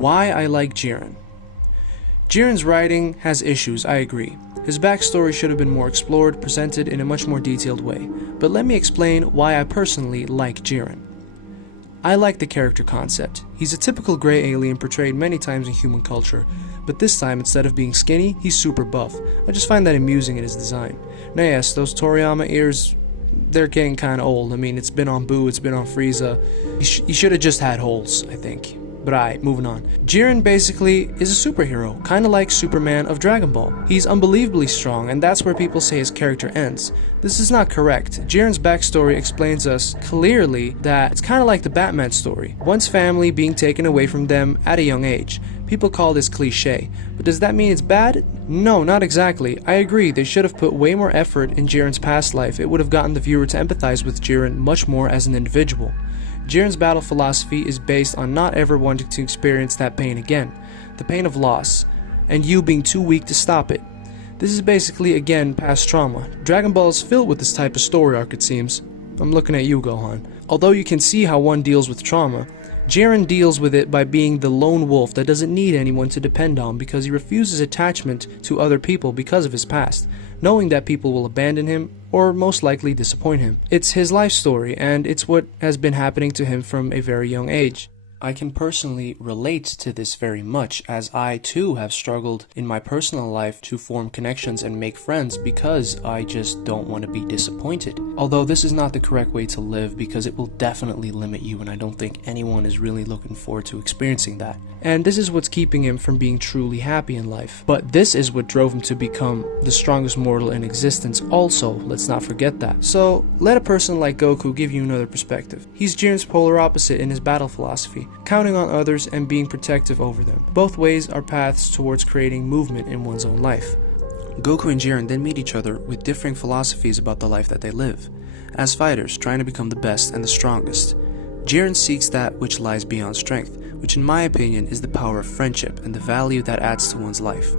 Why I like Jiren. Jiren's writing has issues, I agree. His backstory should have been more explored, presented in a much more detailed way, but let me explain why I personally like Jiren. I like the character concept. He's a typical grey alien portrayed many times in human culture, but this time instead of being skinny, he's super buff. I just find that amusing in his design. Now yes, those Toriyama ears, they're getting kinda old. I mean, it's been on Boo, it's been on Frieza. He should have just had holes, I think. But alright, moving on. Jiren basically is a superhero, kinda like Superman of Dragon Ball. He's unbelievably strong, and that's where people say his character ends. This is not correct. Jiren's backstory explains us clearly that it's kinda like the Batman story. One's family being taken away from them at a young age. People call this cliche, but does that mean it's bad? No, not exactly. I agree, they should have put way more effort in Jiren's past life. It would have gotten the viewer to empathize with Jiren much more as an individual. Jiren's battle philosophy is based on not ever wanting to experience that pain again, the pain of loss, and you being too weak to stop it. This is basically, again, past trauma. Dragon Ball is filled with this type of story arc, it seems. I'm looking at you, Gohan. Although you can see how one deals with trauma, Jiren deals with it by being the lone wolf that doesn't need anyone to depend on because he refuses attachment to other people because of his past, knowing that people will abandon him or most likely disappoint him. It's his life story, and it's what has been happening to him from a very young age. I can personally relate to this very much, as I too have struggled in my personal life to form connections and make friends because I just don't want to be disappointed. Although this is not the correct way to live because it will definitely limit you, and I don't think anyone is really looking forward to experiencing that. And this is what's keeping him from being truly happy in life. But this is what drove him to become the strongest mortal in existence also, let's not forget that. So let a person like Goku give you another perspective. He's Jiren's polar opposite in his battle philosophy, counting on others and being protective over them. Both ways are paths towards creating movement in one's own life. Goku and Jiren then meet each other with differing philosophies about the life that they live. As fighters, trying to become the best and the strongest, Jiren seeks that which lies beyond strength, which in my opinion is the power of friendship and the value that adds to one's life.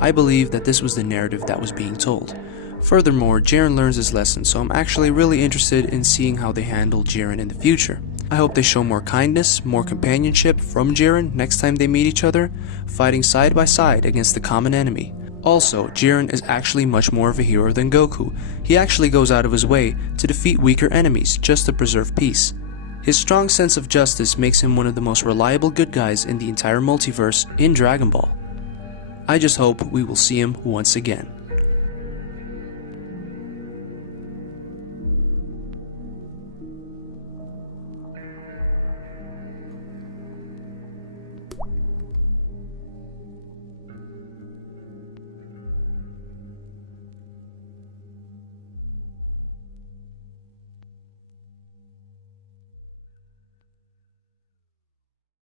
I believe that this was the narrative that was being told. Furthermore, Jiren learns his lesson, so I'm actually really interested in seeing how they handle Jiren in the future. I hope they show more kindness, more companionship from Jiren next time they meet each other, fighting side by side against the common enemy. Also, Jiren is actually much more of a hero than Goku. He actually goes out of his way to defeat weaker enemies just to preserve peace. His strong sense of justice makes him one of the most reliable good guys in the entire multiverse in Dragon Ball. I just hope we will see him once again.